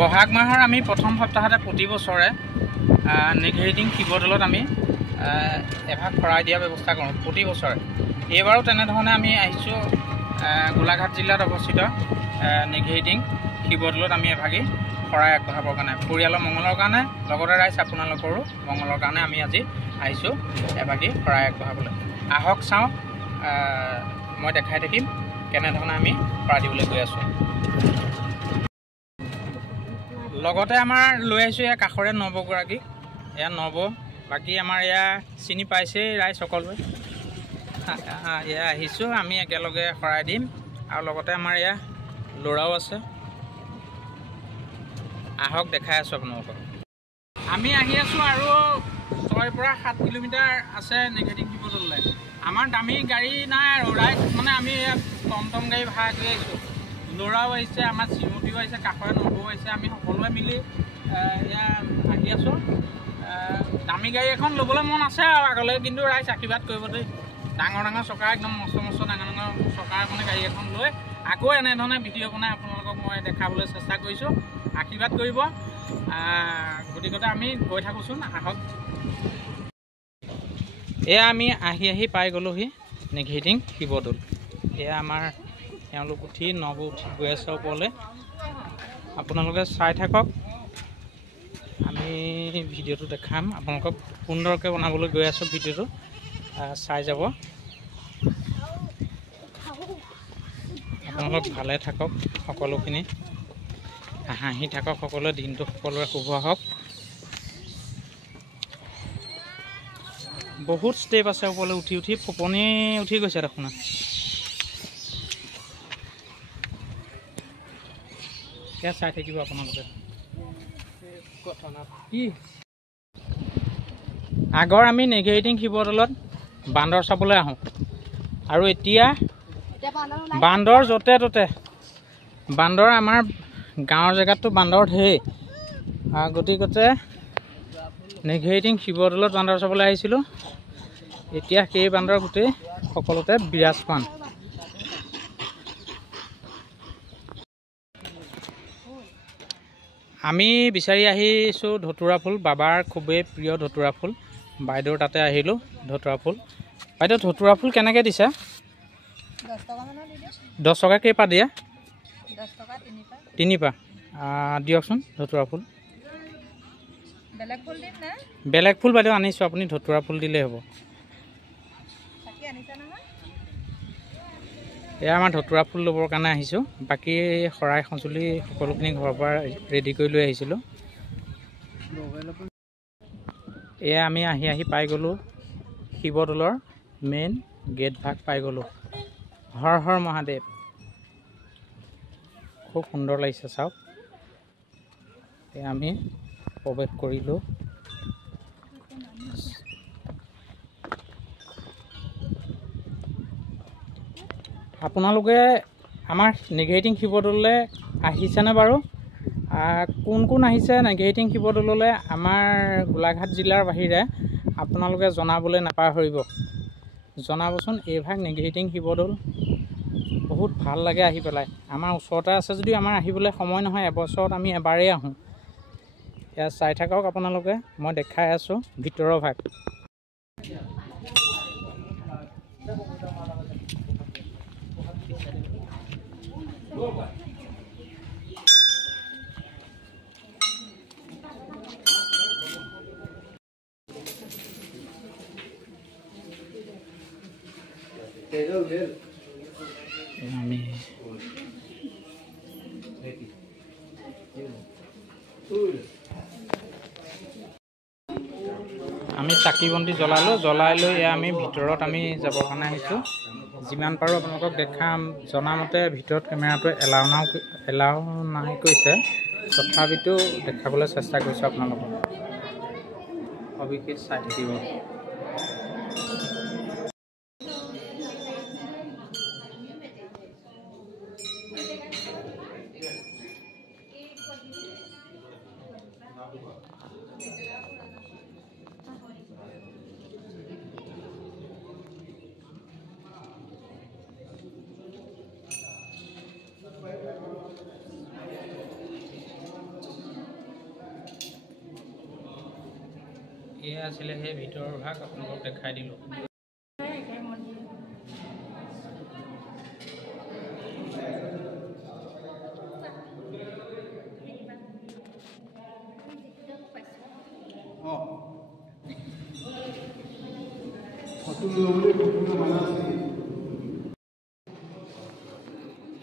বহাগ মাহৰ আমি প্ৰথম সপ্তাহতে প্ৰতি বছৰে নেঘেৰিটিং শিৱদৌলত আমি এভাগ শৰাই দিয়াৰ ব্যৱস্থা কৰোঁ প্ৰতি বছৰে। এইবাৰো তেনেধৰণে আমি আহিছোঁ গোলাঘাট জিলাত অৱস্থিত নেঘেৰিটিং শিৱদৌলত আমি এভাগি শৰাই আগবঢ়াবৰ কাৰণে, পৰিয়ালৰ মংগলৰ কাৰণে, লগতে ৰাইজ আপোনালোকৰো মংগলৰ কাৰণে আমি আজি আহিছোঁ এভাগি শৰাই আগবঢ়াবলৈ। আহক চাওঁ, মই দেখাই থাকিম কেনেধৰণে আমি শৰাই দিবলৈ গৈ আছোঁ। লগতে আমাৰ লৈ আহিছোঁ এয়া কাষৰে নৱগৰাকী, এয়া নৱ, বাকী আমাৰ এয়া চিনি পাইছেই ৰাইজ সকলোৱে। এয়া আহিছোঁ আমি একেলগে শৰাই দিম, আৰু লগতে আমাৰ এয়া ল'ৰাও আছে। আহক দেখাই আছোঁ আপোনালোকক। আমি আহি আছোঁ আৰু 6 পৰা 7 কিলোমিটাৰ আছে নেঘেৰিটিং শিৱদৌললৈ। আমাৰ দামী গাড়ী নাই আৰু ৰাইজ মানে আমি ইয়াত টমটম গাড়ী ভাড়া কৰি আহিছোঁ। ল'ৰাও আহিছে, আমাৰ শ্ৰীমতীও আহিছে, কাষৰে নবৌ আহিছে, আমি সকলোৱে মিলি এয়া আহি আছোঁ। দামী গাড়ী এখন ল'বলৈ মন আছে আৰু আগলৈ, কিন্তু ৰাইজ আশীৰ্বাদ কৰিব দেই। ডাঙৰ ডাঙৰ চকা, একদম মস্ত মস্ত ডাঙৰ ডাঙৰ চকাৰ মানে গাড়ী এখন লৈ আকৌ এনেধৰণে ভিডিঅ' বনাই আপোনালোকক মই দেখাবলৈ চেষ্টা কৰিছোঁ। আশীৰ্বাদ কৰিব। গতিকে আমি গৈ থাকোঁচোন, আহক। এয়া আমি আহি পাই গ'লোহি নেঘেৰিটিং শিৱদৌল। এয়া আমাৰ তেওঁলোক উঠি নব উঠি গৈ আছে ওপৰলৈ, আপোনালোকে চাই থাকক। আমি ভিডিঅ'টো দেখাম আপোনালোকক, সুন্দৰকৈ বনাবলৈ গৈ আছোঁ। ভিডিঅ'টো চাই যাব। আপোনালোক ভালে থাকক সকলোখিনি, হাঁহি থাকক সকলোৱে, দিনটো সকলোৰে শুভ হওক। বহুত ষ্টেপ আছে ওপৰলৈ উঠি উঠি, ফপনি উঠি গৈছে দেখোন। এয়া চাই থাকিব আপোনালোকে। কি আগৰ আমি নেঘেৰিটিং শিৱদৌলত বান্দৰ চাবলৈ আহোঁ, আৰু এতিয়া বান্দৰ য'তে ত'তে। বান্দৰ আমাৰ গাঁৱৰ জেগাততো বান্দৰ ঢেৰ, গতিকে নেঘেৰিটিং শিৱদৌলত বান্দৰ চাবলৈ আহিছিলোঁ। এতিয়া সেই বান্দৰ গোটেই সকলোতে বিৰাজমান। আমি বিচাৰি আহিছোঁ ধতুৰা ফুল, বাবাৰ খুবেই প্ৰিয় ধতুৰা ফুল। বাইদেউৰ তাতে আহিলোঁ ধতুৰা ফুল। বাইদেউ ধতুৰা ফুল কেনেকৈ দিছে? 10 টকা কেইপা দিয়ে? 10 টকা 3 পা। দিয়কচোন ধতুৰা ফুল। বেলেগ ফুল বাইদেউ আনিছোঁ, আপুনি ধতুৰা ফুল দিলেই হ'ব। এয়া আমাৰ ধতুৰা ফুল ল'বৰ কাৰণে আহিছোঁ। বাকী শৰাই সঁজুলি সকলোখিনি ঘৰৰ পৰা ৰেডি কৰি লৈ আহিছিলোঁ। এয়া আমি আহি পাই গ'লোঁ শিৱদৌলৰ মেইন গেট ভাগ পাই গ'লোঁ। হৰ হৰ মহাদেৱ। খুব সুন্দৰ লাগিছে চাওক। এয়া আমি প্ৰৱেশ কৰিলোঁ। আপোনালোকে আমাৰ নেঘেৰিটিং শিৱদৌললৈ আহিছেনে বাৰু? কোন কোন আহিছে নেঘেৰিটিং শিৱদৌললৈ আমাৰ গোলাঘাট জিলাৰ বাহিৰে আপোনালোকে জনাবলৈ নাপাহৰিব। জনাবচোন। এইভাগ নেঘেৰিটিং শিৱদৌল বহুত ভাল লাগে আহি পেলাই। আমাৰ ওচৰতে আছে যদিও আমাৰ আহিবলৈ সময় নহয়, এবছৰত আমি এবাৰেই আহোঁ। এয়া চাই থাকক আপোনালোকে, মই দেখাই আছোঁ ভিতৰৰ ভাগ। আমি চাকি বন্তি জ্বলালোঁ, জ্বলাই লৈ আমি ভিতৰত আমি যাবৰ কাৰণে আহিছোঁ। যিমান পাৰোঁ আপোনালোকক দেখাম। জনামতে ভিতৰত কেমেৰাটো এলাও নাই কৈছে, তথাপিতো দেখাবলৈ চেষ্টা কৰিছোঁ আপোনালোকক। সবিশেষ চাই থাকিব। এয়া আছিলে সেই ভিতৰৰ ভাগ আপোনালোকক দেখাই দিলোঁ।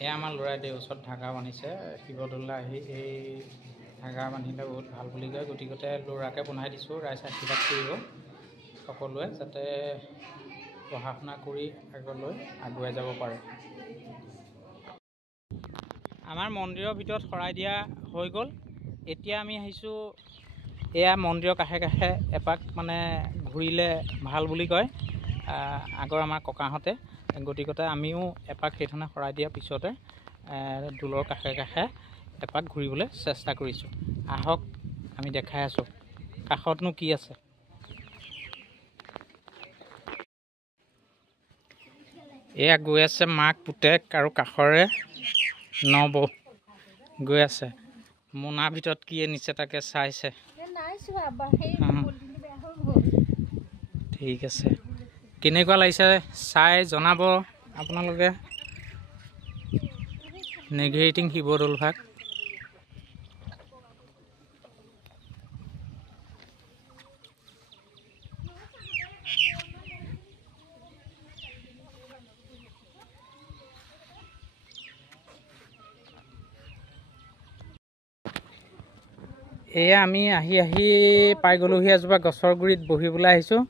এয়া আমাৰ ল'ৰাই দেই ওচৰত ধাগা বান্ধিছে। শিৱদৌললৈ আহি এই ধাগা বান্ধিলে বহুত ভাল বুলি কয়, গতিকে ল'ৰাকে বনাই দিছোঁ। ৰাইজ আশীৰ্বাদ কৰিব সকলোৱে, যাতে পঢ়া শুনা কৰি আগলৈ আগুৱাই যাব পাৰে। আমাৰ মন্দিৰৰ ভিতৰত শৰাই দিয়া হৈ গ'ল। এতিয়া আমি আহিছোঁ, এয়া মন্দিৰৰ কাষে কাষে এপাক মানে ঘূৰিলে ভাল বুলি কয় আগৰ আমাৰ ককাহঁতে, গতিকে আমিও এপাক সেইধৰণে শৰাই দিয়াৰ পিছতে দৌলৰ কাষে কাষে এপাক ঘূৰিবলৈ চেষ্টা কৰিছোঁ। আহক আমি দেখাই আছোঁ কাষতনো কি আছে। এয়া গৈ আছে মাক পুতেক আৰু কাষৰে নবৌ গৈ আছে। মোনাৰ ভিতৰত কি আনিছে তাকে চাইছে। ঠিক আছে, কেনেকুৱা লাগিছে চাই জনাব আপোনালোকে। নেঘেৰিটিং শিৱদৌল ভাগ। এয়া আমি আহি পাই গ'লোহি এজোপা গছৰ গুৰিত বহিবলৈ আহিছোঁ।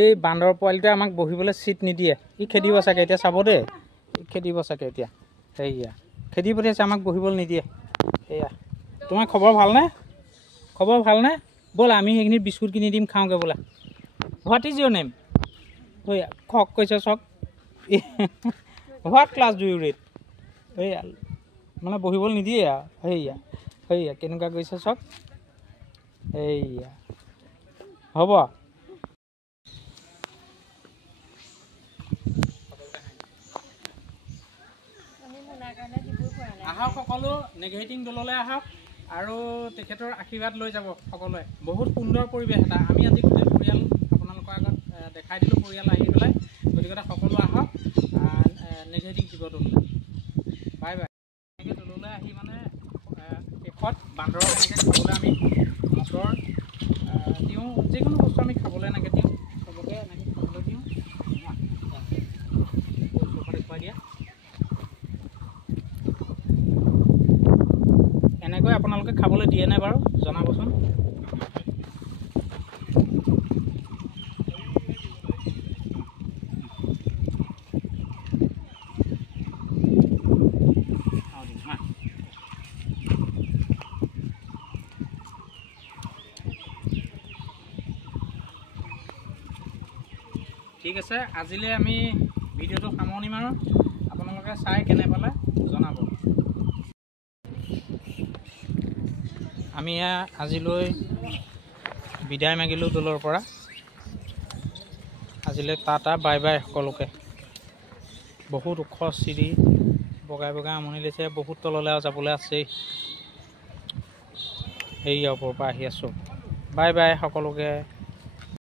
এই বান্দৰ পোৱালিটোৱে আমাক বহিবলৈ চিট নিদিয়ে। ই খেদিব চাগে এতিয়া, চাব দেই, খেদিব চাগে এতিয়া। সেয়া খেদি পঠিয়াইছে, আমাক বহিবলৈ নিদিয়ে। সেয়া তোমাৰ খবৰ ভালনে? খবৰ ভালনে? ব'লা আমি সেইখিনিত বিস্কুট কিনি দিম, খাওঁগৈ ব'লা। What is your name? সেয়া খক কৈছে চক। What class do you read? সেয়া মানে বহিবলৈ নিদিয়ে আৰু। সেয়া কেনেকুৱা কৰিছে চক। এইয়া হ'ব। আহক সকলো নেঘেৰিটিং দৌললৈ আহক আৰু তেখেতৰ আশীৰ্বাদ লৈ যাব সকলোৱে। বহুত সুন্দৰ পৰিৱেশ এটা আমি আজি গোটেই পৰিয়াল আপোনালোকৰ আগত দেখাই দিলোঁ, পৰিয়াল আহি পেলাই। গতিকে সকলো আহক নেঘেৰিটিং শিৱদৌললৈ। Bye bye. এনেকৈ দৌললৈ আহি মানে শেষত বান্দৰক এনেকৈ খাবলৈ আমি মটৰ দিওঁ, যিকোনো বস্তু আমি খাবলৈ এনেকৈ দিওঁ, চবকে এনেকৈ খাবলৈ দিওঁ। দেখুৱাই দিয়া এনেকৈ আপোনালোকে খাবলৈ দিয়ে নাই বাৰু জনাবচোন। ঠিক আছে, আজিলৈ আমি ভিডিঅ'টো সামৰণি মাৰোঁ। আপোনালোকে চাই কেনে পালে জনাব। আমি আজিলৈ বিদায় মাগিলোঁ দৌলৰ পৰা। আজিলৈ টাটা বাই বাই সকলোকে। বহুত ওখ চিৰি বগাই আমনি লৈছে, বহুত তললৈ আৰু যাবলৈ আছেই। সেয়া ওপৰৰ পৰা আহি আছোঁ। বাই বাই সকলোকে।